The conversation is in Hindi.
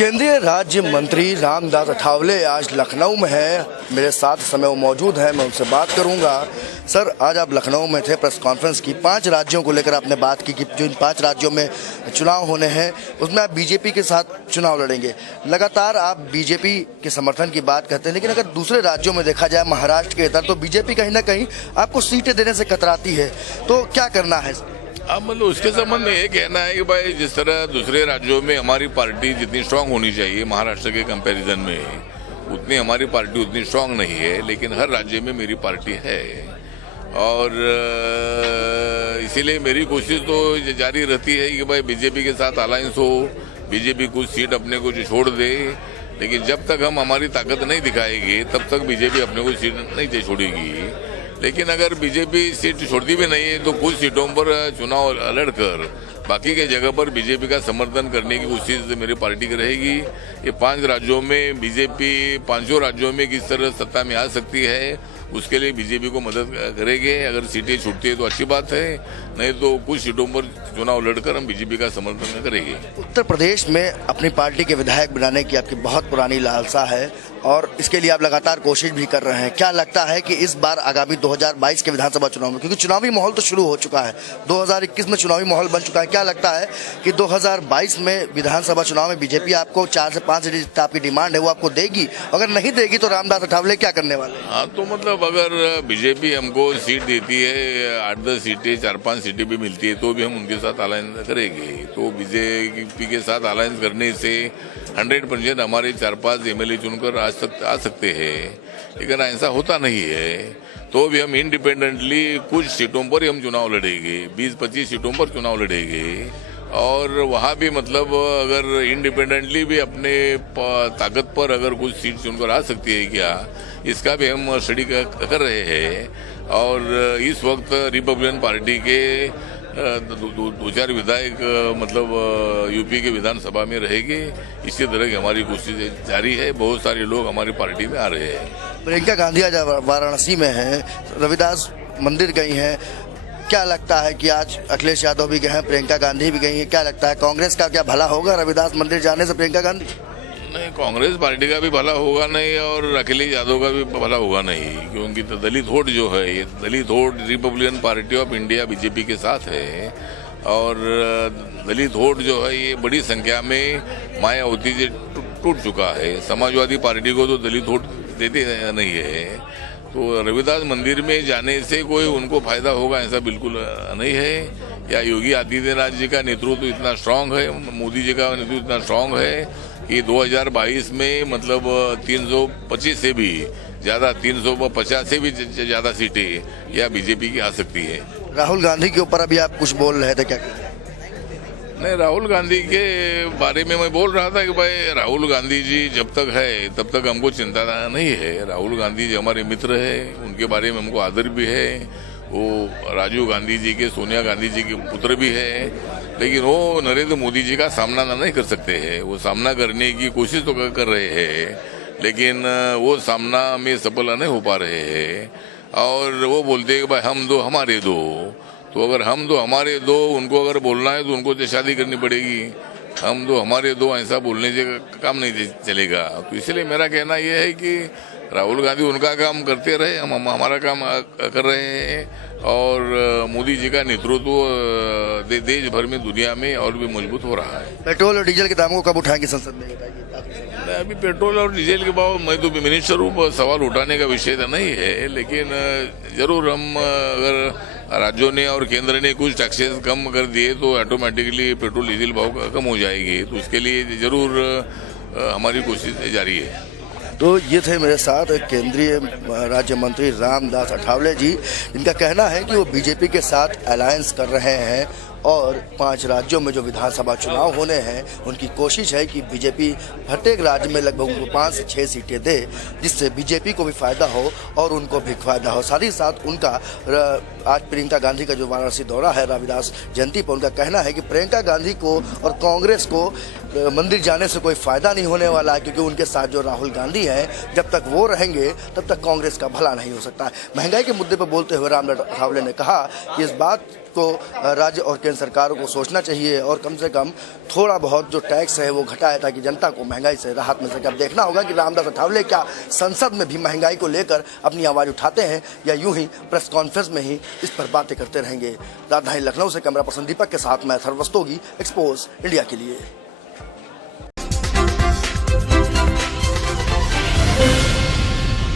केंद्रीय राज्य मंत्री रामदास अठावले आज लखनऊ में है। मेरे साथ इस समय वो मौजूद हैं, मैं उनसे बात करूंगा। सर, आज आप लखनऊ में थे, प्रेस कॉन्फ्रेंस की, 5 राज्यों को लेकर आपने बात की कि जो इन 5 राज्यों में चुनाव होने हैं उसमें आप बीजेपी के साथ चुनाव लड़ेंगे। लगातार आप बीजेपी के समर्थन की बात करते हैं, लेकिन अगर दूसरे राज्यों में देखा जाए, महाराष्ट्र के इधर, तो बीजेपी कहीं ना कहीं आपको सीटें देने से कतराती है, तो क्या करना है? अब मतलब उसके संबंध में ये कहना है कि भाई जिस तरह दूसरे राज्यों में हमारी पार्टी जितनी स्ट्रांग होनी चाहिए महाराष्ट्र के कंपैरिजन में, उतनी हमारी पार्टी उतनी स्ट्रांग नहीं है, लेकिन हर राज्य में मेरी पार्टी है और इसीलिए मेरी कोशिश तो जारी रहती है कि भाई बीजेपी के साथ अलायंस हो, बीजेपी कुछ सीट अपने को छोड़ दे, लेकिन जब तक हम हमारी ताकत नहीं दिखाएंगे तब तक बीजेपी अपने को सीट नहीं छोड़ेगी। लेकिन अगर बीजेपी सीट छोड़ती भी नहीं है तो कुछ सीटों पर चुनाव लड़कर बाकी के जगह पर बीजेपी का समर्थन करने की कोशिश मेरी पार्टी की रहेगी। ये 5 राज्यों में बीजेपी 5 राज्यों में किस तरह सत्ता में आ सकती है, उसके लिए बीजेपी को मदद करेंगे। अगर सीटें छूटती है तो अच्छी बात है, नहीं तो कुछ सीटों पर चुनाव लड़कर हम बीजेपी का समर्थन करेंगे। उत्तर प्रदेश में अपनी पार्टी के विधायक बनाने की आपकी बहुत पुरानी लालसा है और इसके लिए आप लगातार कोशिश भी कर रहे हैं। क्या लगता है कि इस बार आगामी 2022 के विधानसभा चुनाव में, क्योंकि चुनावी माहौल तो शुरू हो चुका है, 2021 में चुनावी माहौल बन चुका है, क्या लगता है कि 2022 में विधानसभा चुनाव में बीजेपी आपको 4 से 5 सीटें आपकी डिमांड है वो आपको देगी? अगर नहीं देगी तो रामदास अठावले क्या करने वाले? हाँ, तो मतलब अगर बीजेपी हमको सीट देती है, 8-10 सीटें, 4-5 सीटें भी मिलती है, तो भी हम उनके साथ अलायंस करेंगे। तो बीजेपी के साथ अलायंस करने से 100% हमारे 4-5 MLA चुनकर आ सकते हैं, लेकिन ऐसा होता नहीं है। तो भी हम इंडिपेंडेंटली कुछ सीटों पर हम चुनाव लड़ेंगे, 20-25 सीटों पर चुनाव लड़ेंगे और वहाँ भी मतलब अगर इंडिपेंडेंटली भी अपने ताकत पर अगर कुछ सीट चुनकर आ सकती है क्या, इसका भी हम स्टडी कर रहे हैं। और इस वक्त रिपब्लिकन पार्टी के 2-4 विधायक मतलब यूपी के विधानसभा में रहेंगे। इसी तरह की हमारी कोशिश जारी है, बहुत सारे लोग हमारी पार्टी में आ रहे हैं। प्रियंका गांधी आज वाराणसी में है, रविदास मंदिर गई हैं, क्या लगता है कि आज अखिलेश यादव भी गए हैं, प्रियंका गांधी भी गई हैं, क्या लगता है कांग्रेस का क्या भला होगा रविदास मंदिर जाने से प्रियंका गांधी? नहीं, कांग्रेस पार्टी का भी भला होगा नहीं और अखिलेश यादव का भी भला होगा नहीं, क्योंकि तो दलित वोट जो है, ये दलित vote Republican Party of India BJP के साथ है और दलित वोट जो है ये बड़ी संख्या में मायावती से टूट चुका है। समाजवादी पार्टी को तो दलित वोट देते नहीं है, तो रविदास मंदिर में जाने से कोई उनको फायदा होगा ऐसा बिल्कुल नहीं है। या योगी आदित्यनाथ जी का नेतृत्व इतना स्ट्रांग है, मोदी जी का नेतृत्व इतना स्ट्रांग है कि 2022 में मतलब 325 से भी ज्यादा, 350 से भी ज्यादा सीटें या बीजेपी की आ सकती है। राहुल गांधी के ऊपर अभी आप कुछ बोल रहे थे, क्या? नहीं, राहुल गांधी के बारे में मैं बोल रहा था कि भाई राहुल गांधी जी जब तक है तब तक हमको चिंता नहीं है। राहुल गांधी जी हमारे मित्र है, उनके बारे में हमको आदर भी है। वो राजीव गांधी जी के, सोनिया गांधी जी के पुत्र भी है, लेकिन वो नरेंद्र मोदी जी का सामना नहीं कर सकते हैं। वो सामना करने की कोशिश तो कर रहे हैं, लेकिन वो सामना में सफल नहीं हो पा रहे हैं और वो बोलते हैं कि भाई हम दो हमारे दो। तो अगर हम दो हमारे दो उनको अगर बोलना है तो उनको तो शादी करनी पड़ेगी। हम दो हमारे दो ऐसा बोलने से काम नहीं चलेगा। तो इसलिए मेरा कहना यह है कि राहुल गांधी उनका काम करते रहे, हम हमारा काम कर रहे हैं और मोदी जी का नेतृत्व देश भर में, दुनिया में और भी मजबूत हो रहा है। पेट्रोल और डीजल के दामों को कब उठाएंगे संसद में? अभी पेट्रोल और डीजल के भाव मैं तो मिनिस्टर हूँ, सवाल उठाने का विषय तो नहीं है, लेकिन जरूर हम अगर राज्यों ने और केंद्र ने कुछ टैक्सेस कम कर दिए तो ऑटोमेटिकली पेट्रोल डीजल भाव कम हो जाएगी। तो उसके लिए जरूर हमारी कोशिश जारी है। तो ये थे मेरे साथ केंद्रीय राज्य मंत्री रामदास अठावले जी, जिनका कहना है कि वो बीजेपी के साथ अलायंस कर रहे हैं और 5 राज्यों में जो विधानसभा चुनाव होने हैं उनकी कोशिश है कि बीजेपी प्रत्येक राज्य में लगभग उनको 5 से 6 सीटें दे, जिससे बीजेपी को भी फायदा हो और उनको भी फायदा हो। साथ ही साथ उनका आज प्रियंका गांधी का जो वाराणसी दौरा है रविदास जयंती पर, उनका कहना है कि प्रियंका गांधी को और कांग्रेस को मंदिर जाने से कोई फायदा नहीं होने वाला है, क्योंकि उनके साथ जो राहुल गांधी हैं जब तक वो रहेंगे तब तक कांग्रेस का भला नहीं हो सकता है। महंगाई के मुद्दे पर बोलते हुए रामदास अठावले ने कहा कि इस बात को राज्य और केंद्र सरकारों को सोचना चाहिए और कम से कम थोड़ा बहुत जो टैक्स है वो घटाए ताकि जनता को महंगाई से राहत मिल सके। अब देखना होगा कि रामदास अठावले क्या संसद में भी महंगाई को लेकर अपनी आवाज़ उठाते हैं या यूं ही प्रेस कॉन्फ्रेंस में ही इस पर बातें करते रहेंगे। राजधानी लखनऊ से कैमरा पर्सन दीपक के साथ मैं थर्वस्तोगी, एक्सपोज इंडिया के लिए।